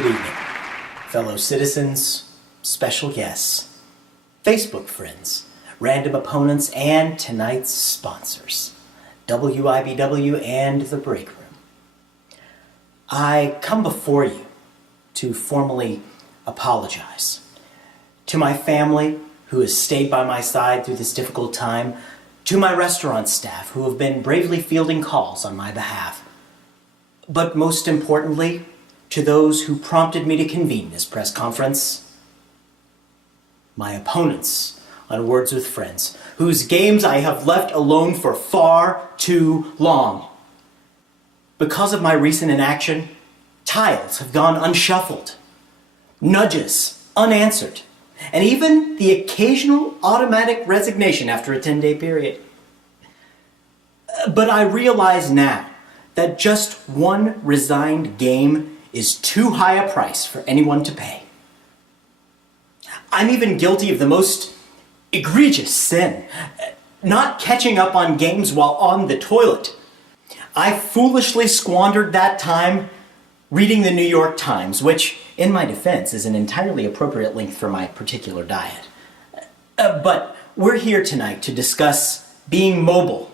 Good evening, fellow citizens, special guests, Facebook friends, random opponents, and tonight's sponsors, WIBW and The Break Room. I come before you to formally apologize to my family who has stayed by my side through this difficult time, to my restaurant staff who have been bravely fielding calls on my behalf, but most importantly, to those who prompted me to convene this press conference, my opponents on Words with Friends, whose games I have left alone for far too long. Because of my recent inaction, tiles have gone unshuffled, nudges unanswered, and even the occasional automatic resignation after a 10-day period. But I realize now that just one resigned game is too high a price for anyone to pay. I'm even guilty of the most egregious sin, not catching up on games while on the toilet. I foolishly squandered that time reading the New York Times, which, in my defense, is an entirely appropriate length for my particular diet. But we're here tonight to discuss being mobile,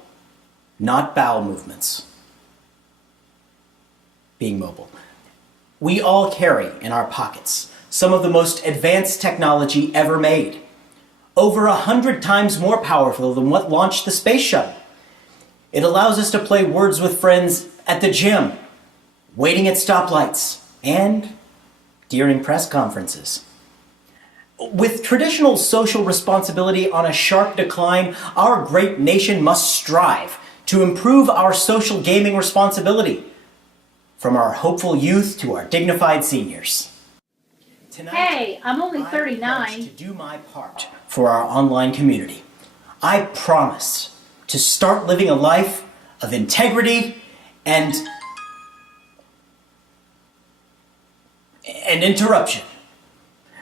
not bowel movements. Being mobile. We all carry in our pockets some of the most advanced technology ever made, over 100 times more powerful than what launched the space shuttle. It allows us to play Words with Friends at the gym, waiting at stoplights, and during press conferences. With traditional social responsibility on a sharp decline, our great nation must strive to improve our social gaming responsibility, from our hopeful youth to our dignified seniors. Tonight, hey, I'm only 39. I pledge to do my part for our online community. I promise to start living a life of integrity and interruption.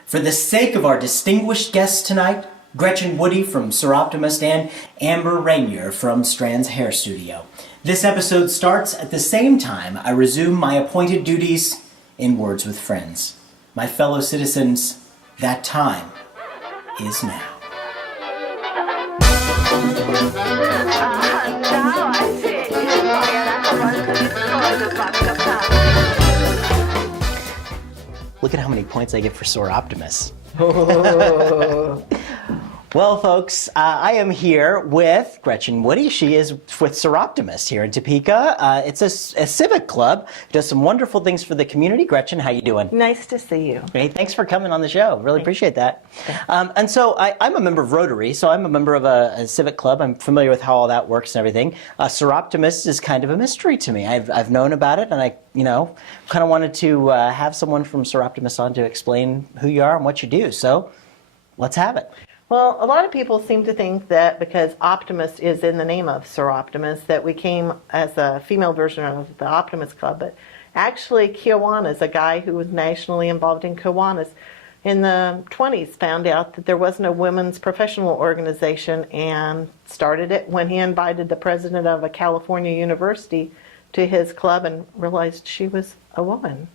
For the sake of our distinguished guests tonight, Gretchen Woody from Soroptomist and Amber Renyer from Strandz Hair Studio, this episode starts at the same time I resume my appointed duties in Words with Friends. My fellow citizens, that time is now. Look at how many points I get for Soroptomist. Well, folks, I am here with Gretchen Woody. She is with Soroptomist here in Topeka. It's a civic club. Does some wonderful things for the community. Gretchen, how you doing? Nice to see you. Hey, thanks for coming on the show. Really appreciate that. And so I'm a member of Rotary, so I'm a member of a civic club. I'm familiar with how all that works and everything. Soroptomist is kind of a mystery to me. I've known about it, and I kind of wanted to have someone from Soroptomist on to explain who you are and what you do. So let's have it. Well, a lot of people seem to think that because Optimist is in the name of Soroptomist that we came as a female version of the Optimist Club, but actually Kiwanis, a guy who was nationally involved in Kiwanis, in the 20s found out that there wasn't a women's professional organization and started it when he invited the president of a California university to his club and realized she was a woman.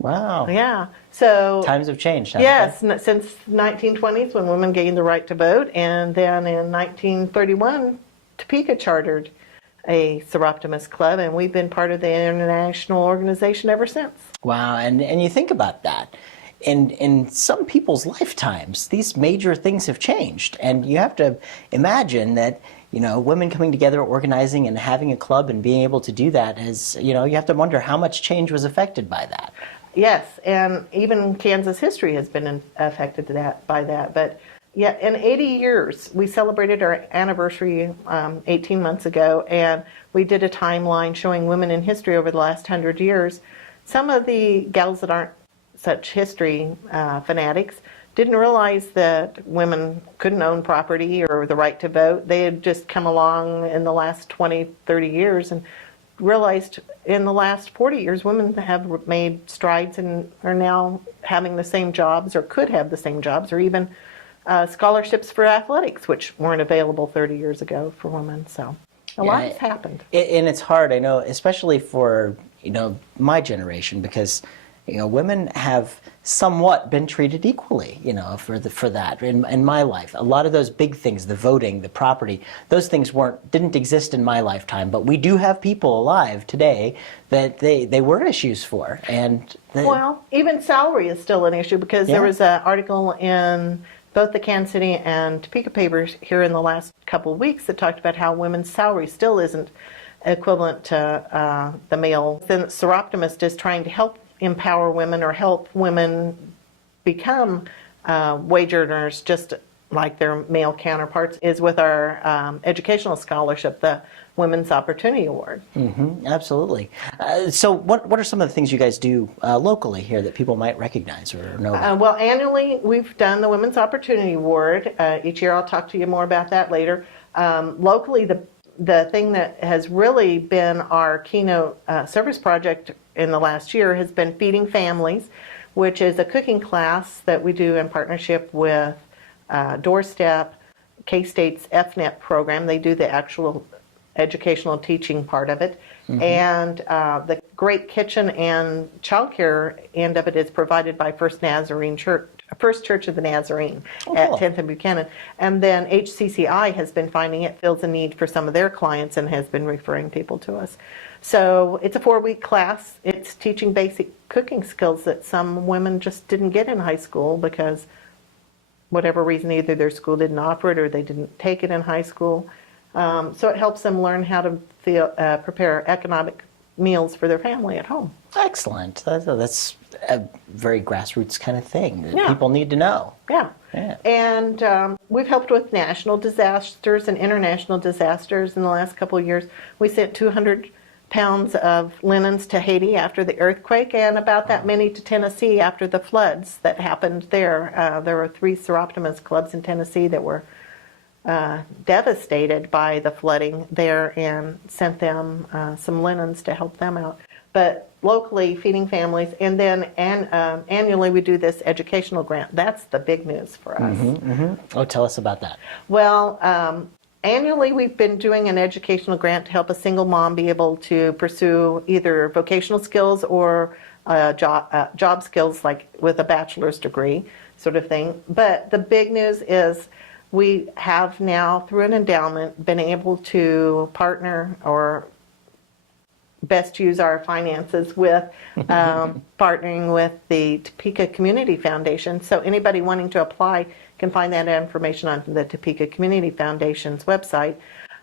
Wow. Yeah. So times have changed, haven't yes, they? since 1920s when women gained the right to vote, and then in 1931, Topeka chartered a Soroptomist club, and we've been part of the international organization ever since. Wow, and you think about that. In some people's lifetimes, these major things have changed, and you have to imagine that women coming together, organizing, and having a club, and being able to do that is, you have to wonder how much change was affected by that. Yes, and even Kansas history has been affected by that. But yeah, in 80 years, we celebrated our anniversary 18 months ago, and we did a timeline showing women in history over the last 100 years. Some of the gals that aren't such history fanatics didn't realize that women couldn't own property or the right to vote. They had just come along in the last 20, 30 years and realized in the last 40 years women have made strides and are now having the same jobs or could have the same jobs or even scholarships for athletics, which weren't available 30 years ago for women. So a lot has happened. And it's hard, I know, especially for, my generation, because, women have somewhat been treated equally, for that. In my life, a lot of those big things, the voting, the property, those things didn't exist in my lifetime. But we do have people alive today that they were issues for, well, even salary is still an issue because there was an article in both the Kansas City and Topeka papers here in the last couple of weeks that talked about how women's salary still isn't equivalent to the male. Then Soroptomist is trying to help empower women or help women become wage earners just like their male counterparts, is with our educational scholarship, the Women's Opportunity Award. Absolutely. So what are some of the things you guys do locally here that people might recognize or know about? Well, annually we've done the Women's Opportunity Award. Each year I'll talk to you more about that later. Locally, the thing that has really been our keynote service project in the last year has been Feeding Families, which is a cooking class that we do in partnership with Doorstep, K-State's FNEP program. They do the actual educational teaching part of it. And the great kitchen and childcare end of it is provided by First Church of the Nazarene at 10th and Buchanan. And then HCCI has been finding it fills a need for some of their clients and has been referring people to us. So it's a 4-week class. It's teaching basic cooking skills that some women just didn't get in high school because whatever reason, either their school didn't offer it or they didn't take it in high school. So it helps them learn how to prepare economic meals for their family at home. Excellent. That's a very grassroots kind of thing that Yeah. people need to know. Yeah. And we've helped with national disasters and international disasters in the last couple of years. We sent 200 pounds of linens to Haiti after the earthquake and about that many to Tennessee after the floods that happened there. There were 3 Soroptomist clubs in Tennessee that were devastated by the flooding there and sent them some linens to help them out. But locally, Feeding Families, and then annually we do this educational grant. That's the big news for us. Oh, tell us about that. Well, annually we've been doing an educational grant to help a single mom be able to pursue either vocational skills or job skills, like with a bachelor's degree sort of thing. But the big news is we have now, through an endowment, been able to partner or best use our finances with partnering with the Topeka Community Foundation. So anybody wanting to apply can find that information on the Topeka Community Foundation's website.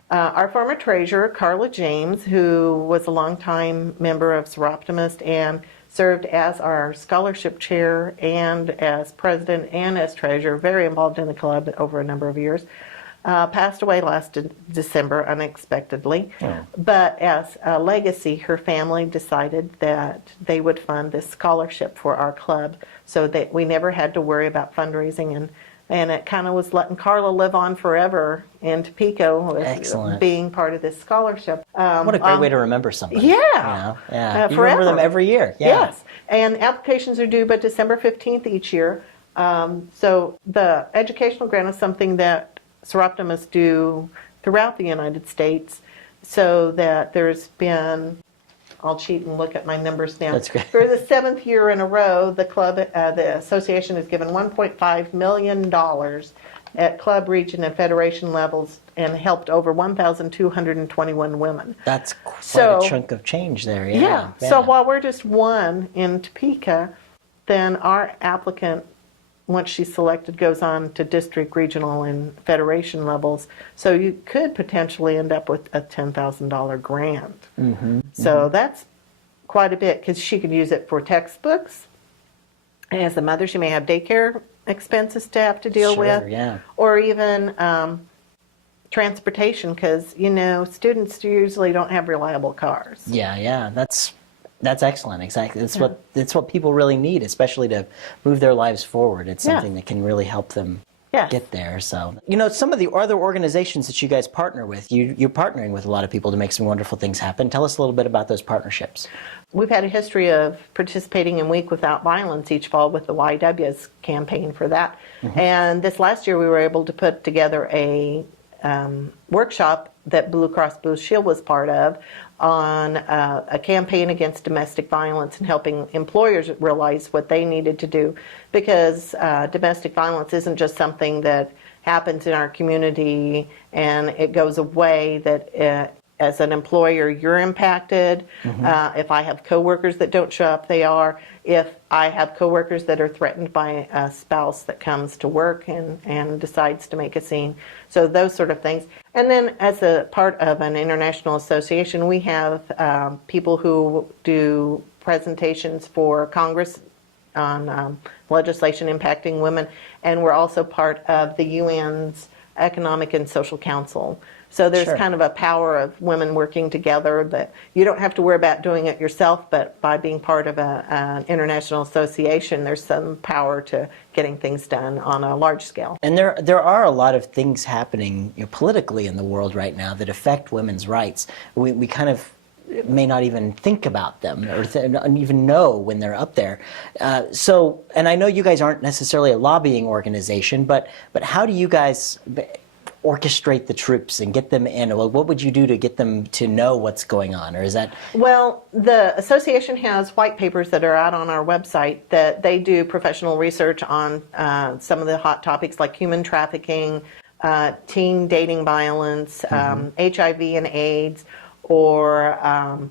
Our former treasurer, Carla James, who was a longtime member of Soroptomist and served as our scholarship chair and as president and as treasurer, very involved in the club over a number of years, passed away last December unexpectedly. But as a legacy, her family decided that they would fund this scholarship for our club so that we never had to worry about fundraising, and it kind of was letting Carla live on forever in Topeka with being part of this scholarship. What a great way to remember somebody. Yeah. You remember them every year. Yeah. Yes. And applications are due by December 15th each year. So the educational grant is something that Soroptomists do throughout the United States, so that there's been, I'll cheat and look at my numbers now. That's great. For the 7th year in a row, the club, the association has given $1.5 million at club, region, and federation levels and helped over 1,221 women. That's quite a chunk of change there. Yeah. So while we're just one in Topeka, then our applicant, once she's selected, goes on to district, regional, and federation levels. So you could potentially end up with a $10,000 grant. So that's quite a bit, because she could use it for textbooks. And as a mother, she may have daycare expenses to have to deal with. Or even transportation, because, students usually don't have reliable cars. That's excellent. Exactly. It's what people really need, especially to move their lives forward. It's something that can really help them get there. So, some of the other organizations that you guys partner with, you're partnering with a lot of people to make some wonderful things happen. Tell us a little bit about those partnerships. We've had a history of participating in Week Without Violence each fall with the YW's campaign for that. And this last year we were able to put together a workshop that Blue Cross Blue Shield was part of on a campaign against domestic violence and helping employers realize what they needed to do, because domestic violence isn't just something that happens in our community and it goes away, that as an employer you're impacted. If I have coworkers that don't show up, they are. If I have coworkers that are threatened by a spouse that comes to work and decides to make a scene. So those sort of things. And then as a part of an international association, we have people who do presentations for Congress on legislation impacting women. And we're also part of the UN's Economic and Social Council. So there's kind of a power of women working together that you don't have to worry about doing it yourself, but by being part of an international association, there's some power to getting things done on a large scale. And there are a lot of things happening, politically in the world right now that affect women's rights. We kind of may not even think about them or even know when they're up there. And I know you guys aren't necessarily a lobbying organization, but how do you guys orchestrate the troops and get them in? Well, what would you do to get them to know what's going on? Or is that... Well, the association has white papers that are out on our website that they do professional research on some of the hot topics like human trafficking, teen dating violence, HIV and AIDS, or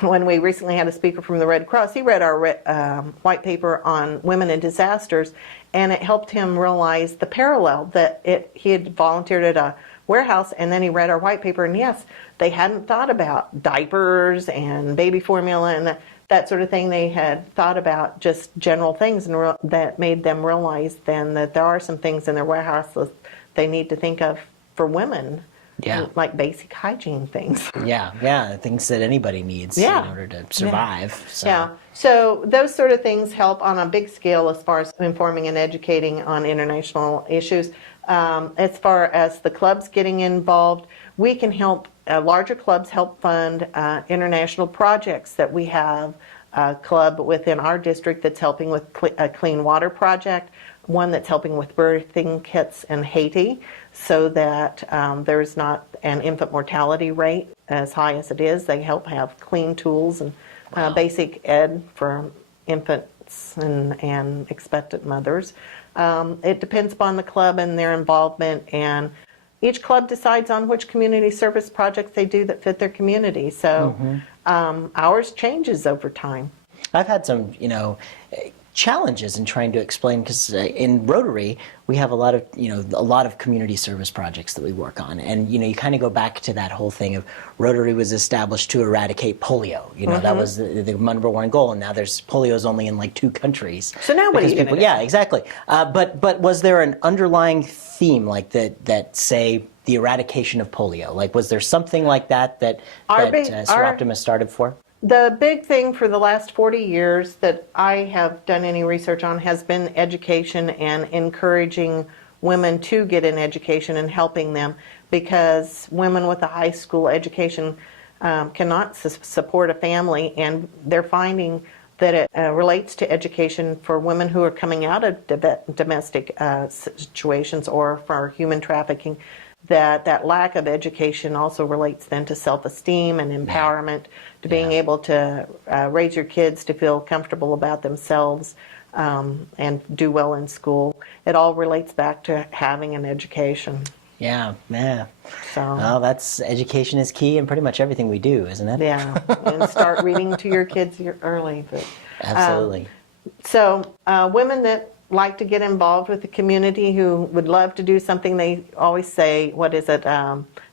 when we recently had a speaker from the Red Cross, he read our white paper on women in disasters, and it helped him realize the parallel that he had volunteered at a warehouse, and then he read our white paper, and yes, they hadn't thought about diapers and baby formula and that sort of thing. They had thought about just general things, and that made them realize then that there are some things in their warehouses they need to think of for women. Yeah. Like basic hygiene things. Yeah, things that anybody needs in order to survive. Yeah. So those sort of things help on a big scale as far as informing and educating on international issues. As far as the clubs getting involved, we can help, larger clubs help fund international projects that we have. A club within our district that's helping with a clean water project, one that's helping with birthing kits in Haiti, so that there's not an infant mortality rate as high as it is. They help have clean tools and basic ed for infants and expectant mothers. It depends upon the club and their involvement, and each club decides on which community service projects they do that fit their community. So ours changes over time. I've had some, challenges in trying to explain, because in Rotary we have a lot of community service projects that we work on, and you kind of go back to that whole thing of Rotary was established to eradicate polio. That was the number one goal, and now there's polio's only in like 2 countries. So now what are you going to do? Yeah, exactly. But was there an underlying theme like that say the eradication of polio? Like, was there something like that Soroptomist started for? The big thing for the last 40 years that I have done any research on has been education and encouraging women to get an education and helping them, because women with a high school education cannot support a family, and they're finding that it relates to education for women who are coming out of domestic situations or for human trafficking. That lack of education also relates then to self-esteem and empowerment, to being able to raise your kids to feel comfortable about themselves and do well in school. It all relates back to having an education. Yeah. So, well, education is key in pretty much everything we do, isn't it? Yeah, and start reading to your kids early. But, absolutely. So women that like to get involved with the community, who would love to do something, they always say,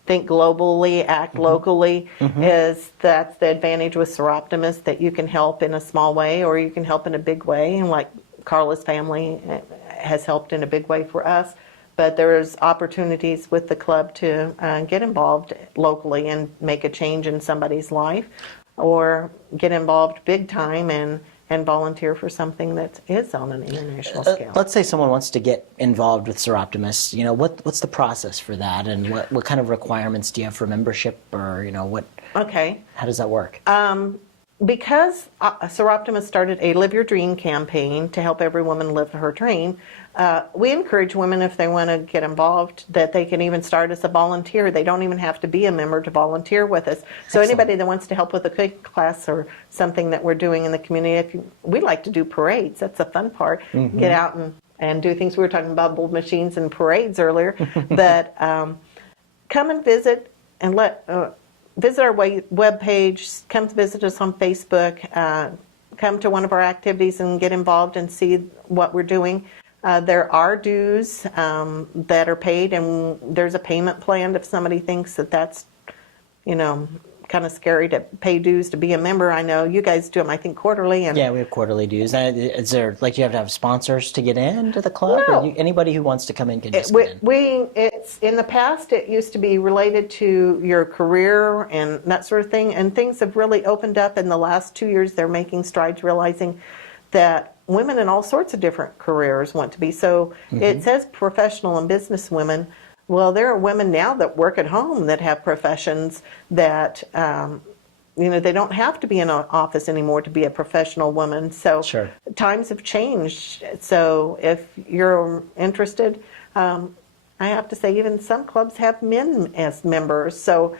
think globally, act locally, that's the advantage with Soroptomist, that you can help in a small way or you can help in a big way, and like Carla's family has helped in a big way for us. But there's opportunities with the club to get involved locally and make a change in somebody's life, or get involved big time and volunteer for something that is on an international scale. Let's say someone wants to get involved with Soroptomist. What's the process for that, and what kind of requirements do you have for membership, or what? Okay. How does that work? because Soroptomist started a Live Your Dream campaign to help every woman live her dream, we encourage women, if they want to get involved, that they can even start as a volunteer. They don't even have to be a member to volunteer with us. So Excellent. anybody that wants to help with a cooking class or something that we're doing in the community, we like to do parades. That's the fun part. Get out and do things. We were talking about bubble machines and parades earlier. But come and visit and visit our webpage, come visit us on Facebook, come to one of our activities and get involved and see what we're doing. There are dues that are paid, and there's a payment plan if somebody thinks that that's, kind of scary to pay dues to be a member. I know you guys do them, I think, quarterly. And Yeah, we have quarterly dues. Is there, like, you have to have sponsors to get into the club? No. Or anybody who wants to come in can just come in? It's in the past, it used to be related to your career and that sort of thing, and things have really opened up in the last 2 years. They're making strides, realizing that women in all sorts of different careers want to be. So it says professional and business women. Well, there are women now that work at home that have professions that, they don't have to be in an office anymore to be a professional woman. So Sure. times have changed. So if you're interested, I have to say even some clubs have men as members. So,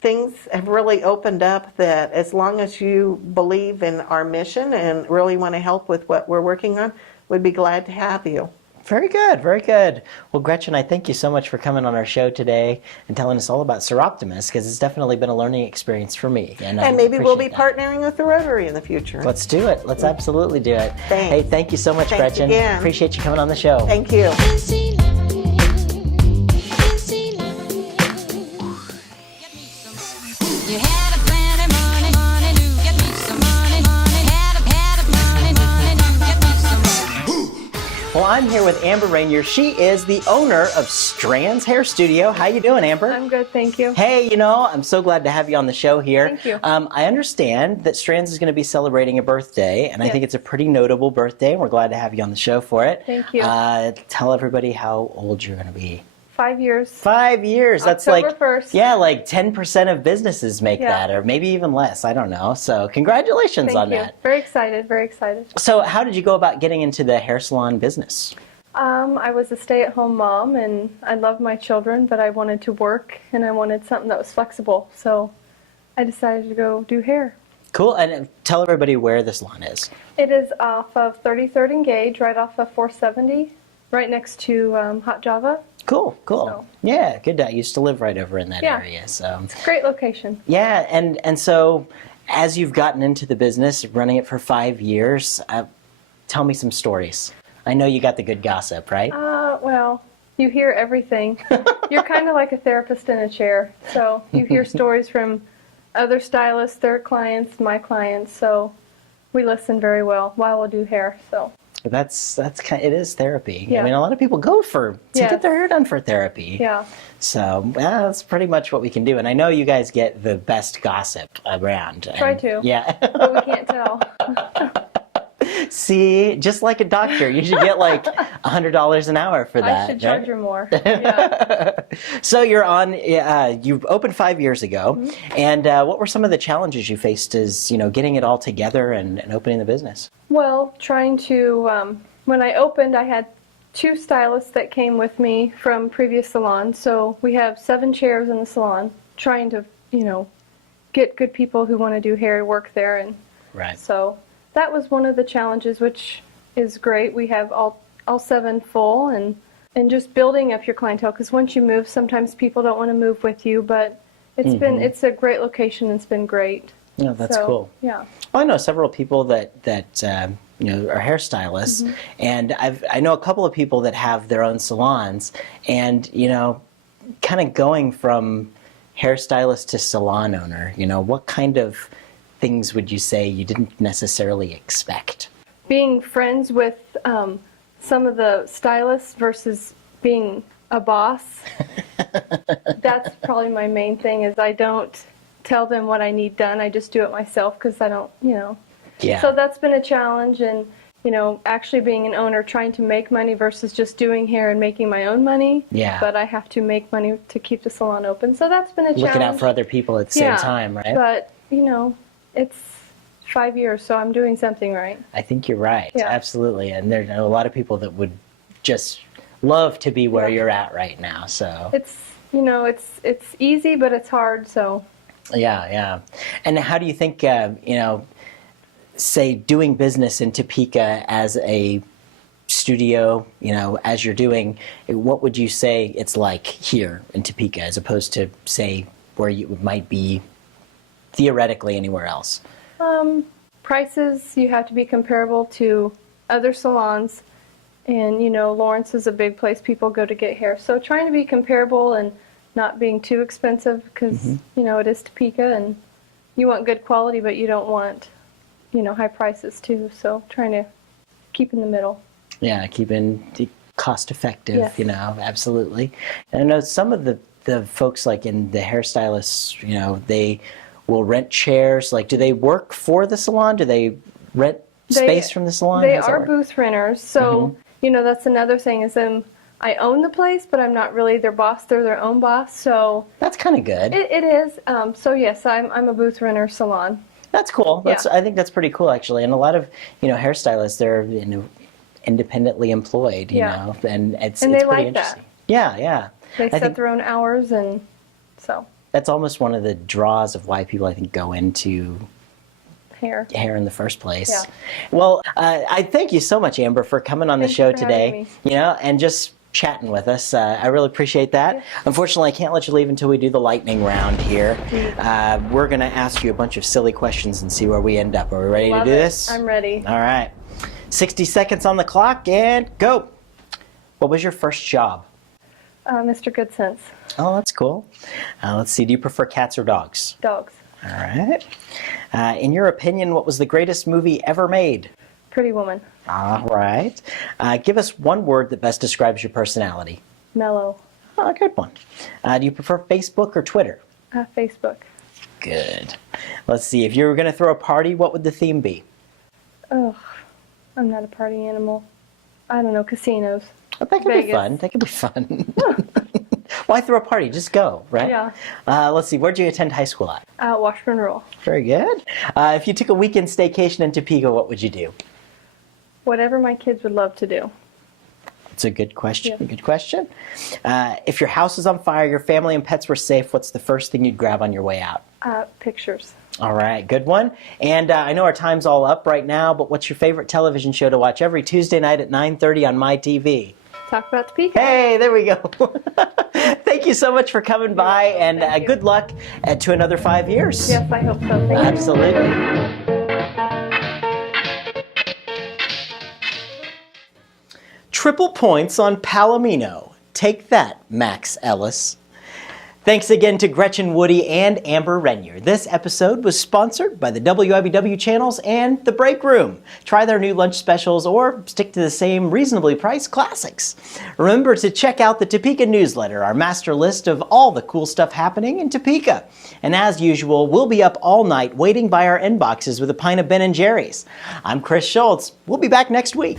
things have really opened up that as long as you believe in our mission and really want to help with what we're working on, we'd be glad to have you. Very good, very good. Well, Gretchen, I thank you so much for coming on our show today and telling us all about Soroptomist, because it's definitely been a learning experience for me. And maybe we'll be appreciate that. partnering with the Rotary in the future. Let's do it. Let's absolutely do it. Thanks. Hey, thank you so much, Thanks Gretchen. again. Appreciate you coming on the show. Thank you. You had a plenty money, money to get me some money, money. Had a plenty money to get me some money. Well, I'm here with Amber Renyer. She is the owner of Strandz Hair Studio. How you doing, Amber? I'm good, thank you. Hey, I'm so glad to have you on the show here. Thank you. I understand that Strandz is going to be celebrating a birthday, and I think it's a pretty notable birthday, and we're glad to have you on the show for it. Thank you. Tell everybody how old you're going to be. 5 years. 5 years. That's October 1st. Yeah, like 10% of businesses make Yeah. that, or maybe even less. I don't know. So congratulations Thank on you. that. Very excited, very excited. So how did you go about getting into the hair salon business? I was a stay-at-home mom, and I love my children, but I wanted to work, and I wanted something that was flexible. So I decided to go do hair. Cool. And tell everybody where the salon is. It is off of 33rd and Gage, right off of 470, right next to Hot Java. Cool. So- Yeah, good. I used to live right over in that Yeah. area. So Great location. yeah, and so as you've gotten into the business, running it for 5 years, tell me some stories. I know you got the good gossip, right? Well, you hear everything. You're kind of like a therapist in a chair. So you hear stories from other stylists, their clients, my clients. So we listen very well while we do hair. So That's kind. It is therapy. Yeah. I mean, a lot of people go to Yes. get their hair done for therapy. yeah. So that's pretty much what we can do. And I know you guys get the best gossip around. Try And- to. Yeah. But we can't tell. See, just like a doctor, you should get like $100 an hour for that. I should charge right? her more. Yeah. So you're on. You opened 5 years ago, Mm-hmm. and what were some of the challenges you faced as getting it all together and opening the business? Well, trying to, when I opened, I had 2 stylists that came with me from previous salons. So we have 7 chairs in the salon, trying to, get good people who want to do hair work there. And Right. so that was one of the challenges, which is great. We have all 7 full, and just building up your clientele, because once you move, sometimes people don't want to move with you, but it's a great location. It's been great. Yeah, that's So, cool. Yeah. Well, I know several people that are hairstylists, Mm-hmm. and I know a couple of people that have their own salons, and kind of going from hairstylist to salon owner. What kind of things would you say you didn't necessarily expect? Being friends with some of the stylists versus being a boss, that's probably my main thing. Is I don't tell them what I need done. I just do it myself because I don't, Yeah. So that's been a challenge, and actually being an owner, trying to make money versus just doing hair and making my own money. Yeah. But I have to make money to keep the salon open, so that's been a challenge. Looking out for other people at the same time, right? But it's 5 years, so I'm doing something right. I think you're right. Yeah. Absolutely. And there are a lot of people that would just love to be where Yeah. you're at right now. So It's, it's easy, but it's hard, so. yeah. And how do you think, say doing business in Topeka as a studio, as you're doing, what would you say it's like here in Topeka as opposed to, say, where you might be theoretically anywhere else? Prices, you have to be comparable to other salons. And, Lawrence is a big place people go to get hair. So trying to be comparable and not being too expensive because, it is Topeka and you want good quality, but you don't want, high prices too. So trying to keep in the middle. Yeah, keeping the cost effective, Yes. Absolutely. And I know some of the folks like in the hairstylists, they will rent chairs. Like, do they work for the salon? Do they rent space from the salon? They How's that are work? booth renters. So, that's another thing is I own the place, but I'm not really their boss. They're their own boss. So That's kind of good. it is. So yes, I'm a booth renter salon. That's cool. Yeah. I think that's pretty cool, actually. And a lot of, hairstylists, they're independently employed, Yeah. and it's they pretty like that. interesting. Yeah. They I set think their own hours, and so that's almost one of the draws of why people, I think, go into hair. in the first place. Yeah. Well, I thank you so much, Amber, for coming on the Thank show you for today. having And just chatting with us. I really appreciate that. Yeah. Unfortunately, I can't let you leave until we do the lightning round here. We're going to ask you a bunch of silly questions and see where we end up. Are we ready Love to do it. this? I'm ready. All right. 60 seconds on the clock and go. What was your first job? Mr. Good Sense. Oh, that's cool. Let's see. Do you prefer cats or dogs? Dogs. All right. In your opinion, what was the greatest movie ever made? Pretty Woman. All right. Give us one word that best describes your personality. Mellow. Oh, good one. Do you prefer Facebook or Twitter? Facebook. Good. Let's see. If you were going to throw a party, what would the theme be? Ugh, I'm not a party animal. I don't know, casinos. Oh, that could be Vegas. fun. That could be fun. Why throw a party? Just go, right? Yeah. Let's see. Where'd you attend high school at? Washburn Rural. Very good. If you took a weekend staycation in Topeka, what would you do? Whatever my kids would love to do. That's a good question. Yeah. Good question. If your house is on fire, your family and pets were safe, what's the first thing you'd grab on your way out? Pictures. All right, good one. And I know our time's all up right now, but what's your favorite television show to watch every Tuesday night at 9:30 on my TV? Talk about Topeka. Hey, there we go. Thank you so much for coming by, and Thank you. good luck to another 5 years. Yes, I hope so. Thank you. Absolutely. Triple points on Palomino. Take that, Max Ellis. Thanks again to Gretchen Woody and Amber Renyer. This episode was sponsored by the WIBW channels and The Break Room. Try their new lunch specials or stick to the same reasonably priced classics. Remember to check out the Topeka newsletter, our master list of all the cool stuff happening in Topeka. And as usual, we'll be up all night waiting by our inboxes with a pint of Ben & Jerry's. I'm Chris Schultz. We'll be back next week.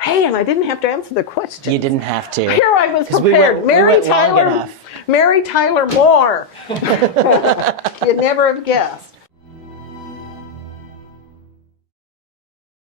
Hey, and I didn't have to answer the question. You didn't have to. Here I was 'Cause prepared. we went long enough. Mary Tyler Moore. You'd never have guessed.